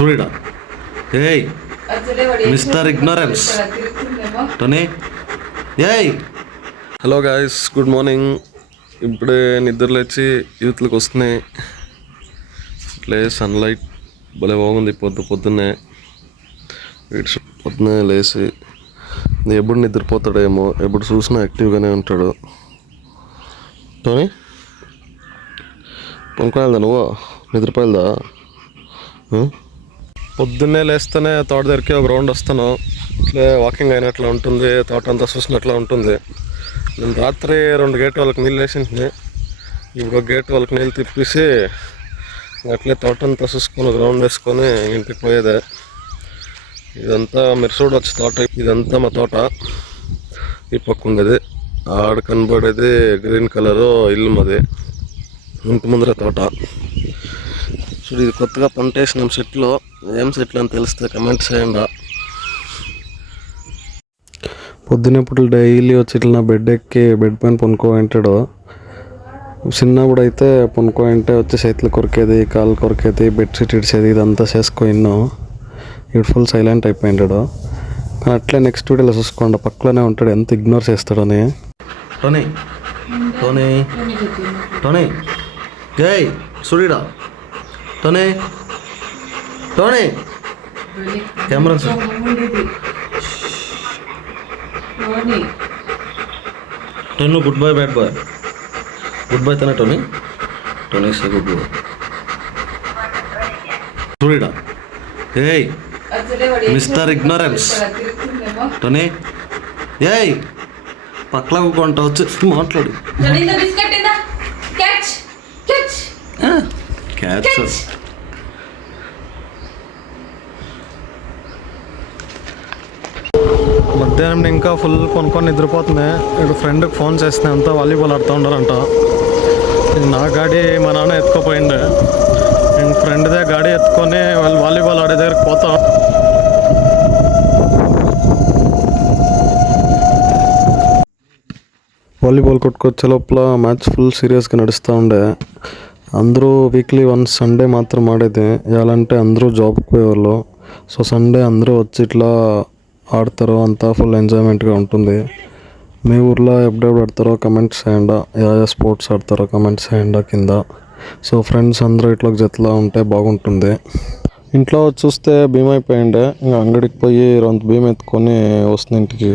చూడడా ఏయ్ mister ignorance Tony ఏయ్. Hello guys, good morning. ఇప్పుడే నిద్ర లేచి యూత్లకు వస్తున్నాయి. ఇట్లే సన్లైట్ భలే బాగుంది పొద్దున్నే. పొద్దున్నే లేచి ఎప్పుడు నిద్రపోతాడేమో, ఎప్పుడు చూసినా యాక్టివ్గానే ఉంటాడు. టోనీ పనుకోలేదా నువ్వు? నిద్రపోయలేదా? పొద్దున్నే లేస్తేనే తోట దగ్గరికి ఒక రౌండ్ వస్తాను. ఇట్లే వాకింగ్ అయినట్లు ఉంటుంది, తోట అంతా చూసినట్లు ఉంటుంది. నేను రాత్రి 2 గేట్ వాళ్ళకి నీళ్ళు వేసింది. ఇప్పుడు 1 గేట్ వాళ్ళకి నీళ్ళు తిప్పేసి అట్లే తోట అంతా చూసుకొని ఒక రౌండ్ వేసుకొని ఇంటికి పోయేదే. ఇదంతా మీరు చూడవచ్చు తోట. ఇదంతా మా తోట. ఈ పక్క ఉండేది ఆడ కనబడేది గ్రీన్ కలరు ఇల్లు మాది. ఇంటి ముందర తోట. చూడు, ఇది కొత్తగా పంట వేసినాం సెట్లో. ఏం సెట్లు అని తెలిస్తే కమెంట్స్ చేయండి. పొద్దునప్పుడు డైలీ వచ్చి ఇట్లా బెడ్ ఎక్కి బెడ్ పైన పనుకోంటాడు. చిన్నప్పుడు అయితే పనుకోంటే వచ్చి చేతులు కొరికేది, కాళ్ళు కొరికేది, బెడ్షీట్ ఇడిచేది, ఇదంతా చేసుకోయినాం. ఇప్పుడు ఫుల్ సైలెంట్ అయిపోయింటాడు. కానీ అట్లే నెక్స్ట్ వీడియోలో చూసుకోండి, పక్కలోనే ఉంటాడు. ఎంత ఇగ్నోర్ చేస్తాడని. టోనీ టోనీ టోనీ ఏయ్ చూడడా Tony Tony camera Tony good boy bad boy. Good boy తనే Tony. Tony say good boy. చూడడా ఏయ్ మిస్టర్ ఇగ్నోరెన్స్ టోనీ ఏయ్ పక్కలా కొంట వచ్చి మాట్లాడు. క్యాచ్ మధ్యాహ్నం ఇంకా ఫుల్ కొనుక్కొని నిద్రపోతున్నాయి. ఇప్పుడు ఫ్రెండ్కి ఫోన్ చేస్తే అంతా వాలీబాల్ ఆడుతూ ఉన్నారంట. నా గాడి మా నాన్న ఎత్తుకోపోయిండే. నేను ఫ్రెండ్దే గాడి ఎత్తుకొని వాళ్ళు వాలీబాల్ ఆడే దగ్గరికి పోతాం. వాలీబాల్ కొట్టుకొచ్చే లోపల మ్యాచ్ ఫుల్ సీరియస్గా నడుస్తూ ఉండే. అందరూ వీక్లీ వన్స్ సండే మాత్రం ఆడేది. ఎలాంటే అందరూ జాబ్కి పోయేవాళ్ళు. సో సండే అందరూ వచ్చి ఇట్లా ఆడతారు. అంతా ఫుల్ ఎంజాయ్మెంట్గా ఉంటుంది. మీ ఊర్లో ఎప్పుడెప్పుడు ఆడతారో కమెంట్స్ చేయండి. యా స్పోర్ట్స్ ఆడతారో కమెంట్స్ చేయండి కింద. సో ఫ్రెండ్స్ అందరూ ఇట్లా జతలా ఉంటే బాగుంటుంది. ఇంట్లో చూస్తే భీమ్ అయిపోయిండే. ఇంకా అంగడికి పోయి 2 భీమ్ ఎత్తుకొని వస్తుంది ఇంటికి.